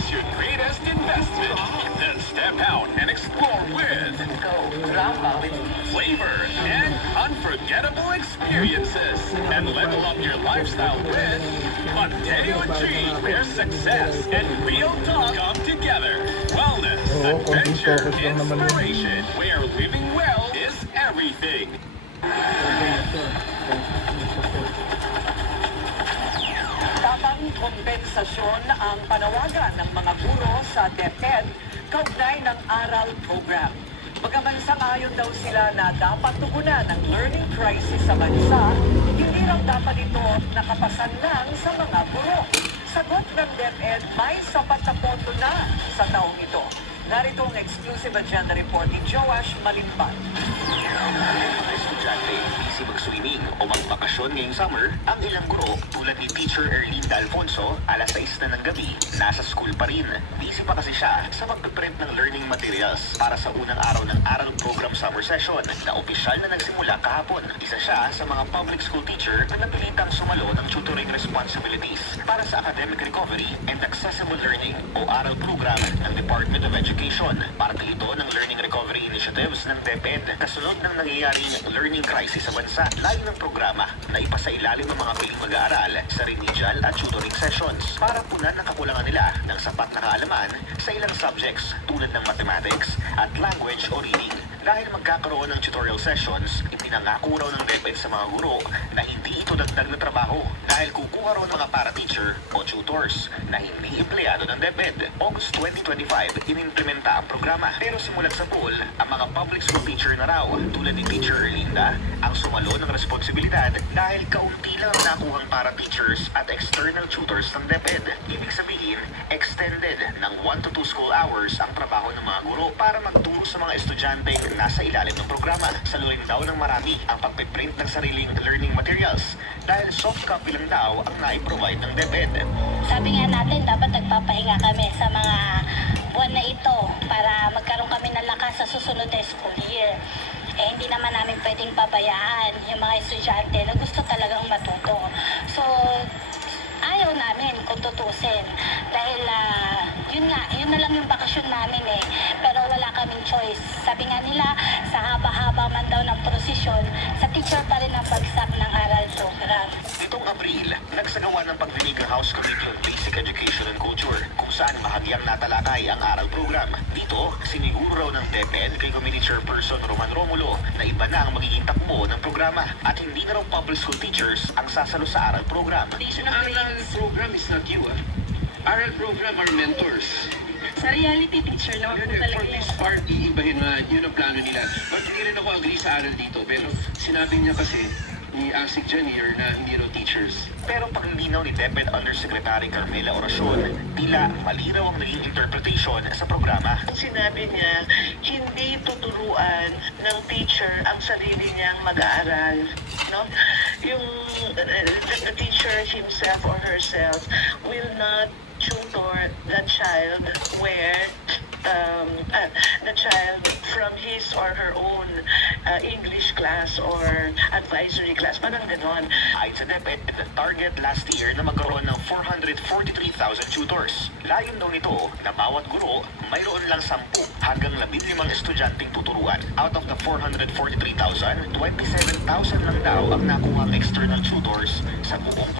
is your greatest investment. Then step out and explore with Go Grandma with flavor and unforgettable experiences. And level up your lifestyle with Mateo G, where success and real talk come together. Wellness, adventure, inspiration, where living well is everything. tamang kompensasyon ang panawagan ng mga guro sa DepEd kaugnay ng aral program. Bagaman sang-ayon daw sila na dapat tugunan ang learning crisis sa bansa, hindi raw dapat ito nakapasan lang sa mga guro. Sagot ng DepEd, may sapat na pondo na sa taong ito. Narito ang exclusive agenda report ni Joash Malimban. Mga estudyante, busy mag-swimming o magbakasyon ngayong summer, ang ilang guro tulad ni Teacher Erlinda Alfonso, alas 6 na ng gabi, nasa school pa rin. Busy pa kasi siya sa magpiprint ng learning materials para sa unang araw ng aral program summer session na opisyal na nagsimula kahapon. Isa siya sa mga public school teacher na napilitang sumalo ng tutoring responsibilities para sa academic recovery and accessible learning o aral program ng Department of Education. Parte ito ng learning recovery initiatives ng DepEd kasunod ng nangyayaring learning crisis sa bansa. Layo ng programa na ipasailalim ng mga piling mag-aaral sa remedial at tutoring sessions para punan ang kakulangan nila ng sapat na kaalaman sa ilang subjects tulad ng mathematics at language o reading. Dahil magkakaroon ng tutorial sessions, ipinangako raw ng DepEd sa mga guro na hindi ito dagdag na trabaho dahil kukuha raw ng mga para-teacher o tutors na hindi empleyado ng DepEd. August 2025, inimplementa ang programa. Pero simulat sa pool, ang mga public school teacher na raw tulad ni Teacher Erlinda ang sumalo ng responsibilidad dahil kaunti lang ang nakuhang para-teachers at external tutors ng DepEd. Ibig sabihin, extended ng 1 to 2 school hours ang trabaho ng mga guro para magturo sa mga estudyante nasa ilalim ng programa. Saluhin daw ng marami ang pagpiprint ng sariling learning materials dahil soft copy lang daw ang naiprovide ng DepEd. Sabi nga natin, dapat nagpapahinga kami sa mga buwan na ito para magkaroon kami ng lakas sa susunod na school year. Hindi naman namin pwedeng pabayaan yung mga estudyante na gusto talagang matuto. So, ayaw namin kung tutusin. Dahil, yun na lang yung bakasyon namin eh. Pero wala kaming choice. Sabi nga nila, sa haba-haba man daw ng prosesyon, sa teacher pa rin ang bagsak ng aral program. Itong Abril, nagsagawa ng pagdinig ng House Committee on Basic Education and Culture kung saan bahagyang natalakay ang aral program. Dito, siniguro raw ng DepEd kay Committee Chairperson Roman Romulo na iba na ang magiging takbo ng programa at hindi na raw public school teachers ang sasalo sa aral program. Aral program is not you, Aral program are mentors. Sa reality teacher naman po For talaga this part, iibahin na yun ang plano nila. But hindi rin ako agree sa aral dito. Pero sinabi niya kasi ni Asik Janier na hindi raw teachers. Pero paglinaw ni DepEd Undersecretary Carmela Oracion, tila mali raw ang naging interpretation sa programa. Sinabi niya, hindi tuturuan ng teacher ang sarili niyang mag-aaral. No? Yung the teacher himself or herself will not tutor the child where the child from his or her own English class or advisory class. Parang ganon. Ayon sa DepEd, the target last year na magkaroon ng 443,000 tutors. Layon daw nito na bawat guro mayroon lang 10 hanggang 15 estudyanteng tuturuan. Out of the 443,000, 27,000 lang daw ang nakuha ng external tutors sa buong